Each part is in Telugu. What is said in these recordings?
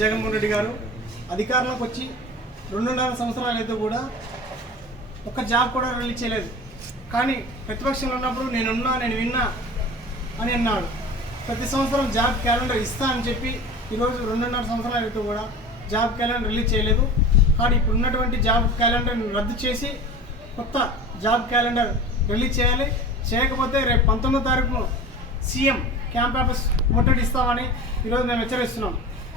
జగన్మోహన్ రెడ్డి గారు అధికారంలోకి వచ్చి రెండున్నర సంవత్సరాలైతే అయితే కూడా ఒక్క జాబ్ కూడా రిలీజ్ చేయలేదు. కానీ ప్రతిపక్షంలో ఉన్నప్పుడు నేనున్నా నేను విన్నా అని అన్నాడు. ప్రతి సంవత్సరం జాబ్ క్యాలెండర్ ఇస్తా అని చెప్పి ఈరోజు రెండున్నర సంవత్సరాలైతే అయితే కూడా జాబ్ క్యాలెండర్ రిలీజ్ చేయలేదు. కానీ ఇప్పుడు ఉన్నటువంటి జాబ్ క్యాలెండర్ని రద్దు చేసి కొత్త జాబ్ క్యాలెండర్ రిలీజ్ చేయాలి. చేయకపోతే రేపు పంతొమ్మిదో తారీఖును సీఎం క్యాంప్ ఆఫీస్ ముట్టడిస్తామని ఈరోజు మేము హెచ్చరిస్తున్నాం.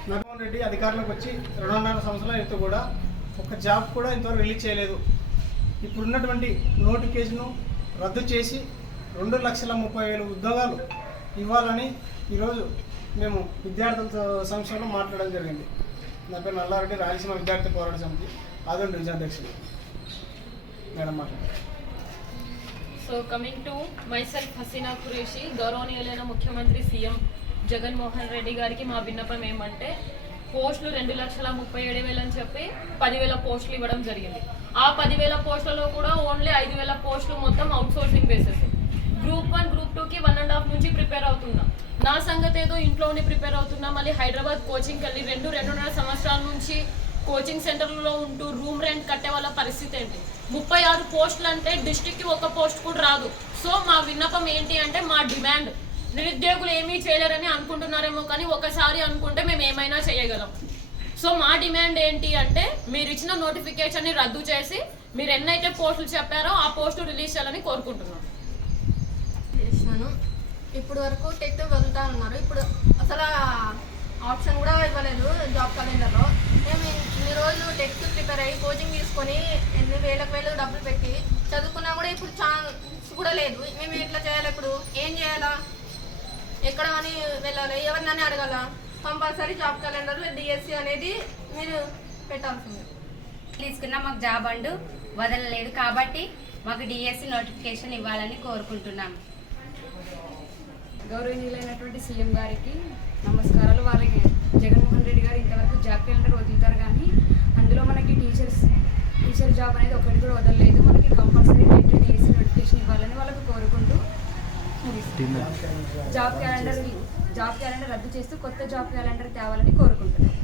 జగన్మోహన్ రెడ్డి అధికారంలోకి వచ్చి రెండున్నర సంవత్సరాలు అయితే కూడా ఒక జాబ్ కూడా ఇంతవరకు రిలీజ్ చేయలేదు. ఇప్పుడున్నటువంటి నోటిఫికేషన్ను రద్దు చేసి రెండు లక్షల ముప్పై వేల ఉద్యోగాలు ఇవ్వాలని ఈరోజు మేము విద్యార్థుల సంస్థలో మాట్లాడడం జరిగింది. నా పేరు నల్లారెడ్డి రాయలసీమ విద్యార్థి పోరాట సమితి ఆదోని డివిజన్ అధ్యక్షుడు మేడం మాట్లాడారు so coming to myself Haseena Qureshi గౌరవనీయులైన ముఖ్యమంత్రి సీఎం జగన్మోహన్ రెడ్డి గారికి మా విన్నపం ఏమంటే పోస్టులు రెండు లక్షల ముప్పై ఏడు వేలు అని చెప్పి పదివేల పోస్టులు ఇవ్వడం జరిగింది. ఆ పదివేల పోస్టులలో కూడా ఓన్లీ ఐదు వేల పోస్టులు మొత్తం out sourcing bases group one group టూకి వన్ అండ్ హాఫ్ నుంచి ప్రిపేర్ అవుతున్నా. నా సంగతి ఏదో ఇంట్లోనే ప్రిపేర్ అవుతున్నా మళ్ళీ హైదరాబాద్ కోచింగ్కి వెళ్ళి రెండు రెండున్నర సంవత్సరాల నుంచి కోచింగ్ సెంటర్లో ఉంటూ రూమ్ రెంట్ కట్టే వాళ్ళ పరిస్థితి ఏంటి? ముప్పై ఆరు పోస్టులు అంటే డిస్టిక్కి ఒక పోస్ట్ కూడా రాదు. సో మా విన్నపం ఏంటి అంటే మా డిమాండ్ నిరుద్యోగులు ఏమీ చేయలేరని అనుకుంటున్నారేమో కానీ ఒకసారి అనుకుంటే మేము ఏమైనా చేయగలం. సో మా డిమాండ్ ఏంటి అంటే మీరు ఇచ్చిన నోటిఫికేషన్ని రద్దు చేసి మీరు ఎన్నైతే పోస్టులు చెప్పారో ఆ పోస్టు రిలీజ్ చేయాలని కోరుకుంటున్నాం. ఇప్పుడు వరకు టెట్ వెళ్తా ఉన్నారు. ఇప్పుడు అసలు ఆప్షన్ కూడా ఇవ్వలేదు జాబ్ క్యాలెండర్లో. మేము ఇన్ని రోజులు టెట్ ప్రిపేర్ అయ్యి కోచింగ్ తీసుకొని ఎన్ని వేలకు వేలు డబ్బులు పెట్టి చదువుకున్నా కూడా ఇప్పుడు ఛాన్స్ కూడా లేదు. మేము ఎట్లా చేయాలి ఇప్పుడు? ఏం చేయాలి ఎక్కడ అని వెళ్ళాలి? ఎవరినని అడగాల? కంపల్సరీ జాబ్ క్యాలెండర్ డిఎస్సి అనేది మీరు పెట్టాల్సింది. తీసుకున్నా మాకు జాబ్ అండు వదలలేదు కాబట్టి మాకు డిఎస్సి నోటిఫికేషన్ ఇవ్వాలని కోరుకుంటున్నాం. గౌరవనీయులైనటువంటి సీఎం గారికి నమస్కారాలు. వారికి జగన్మోహన్ రెడ్డి గారు ఇంతవరకు జాబ్ క్యాలెండర్ వదులుతారు కానీ అందులో మనకి టీచర్స్ టీచర్ జాబ్ అనేది ఒకటి కూడా వదలలేదు మనకి కంపల్సరీ డేట్ డిఎస్సీ నోటిఫికేషన్ ఇవ్వాలని వాళ్ళకు కోరుకుంటూ ముగిస్తున్నాం. జాబ్ క్యాలెండర్ జాబ్ క్యాలెండర్ రద్దు చేస్తూ కొత్త జాబ్ క్యాలెండర్ తేవాలని కోరుకుంటున్నాను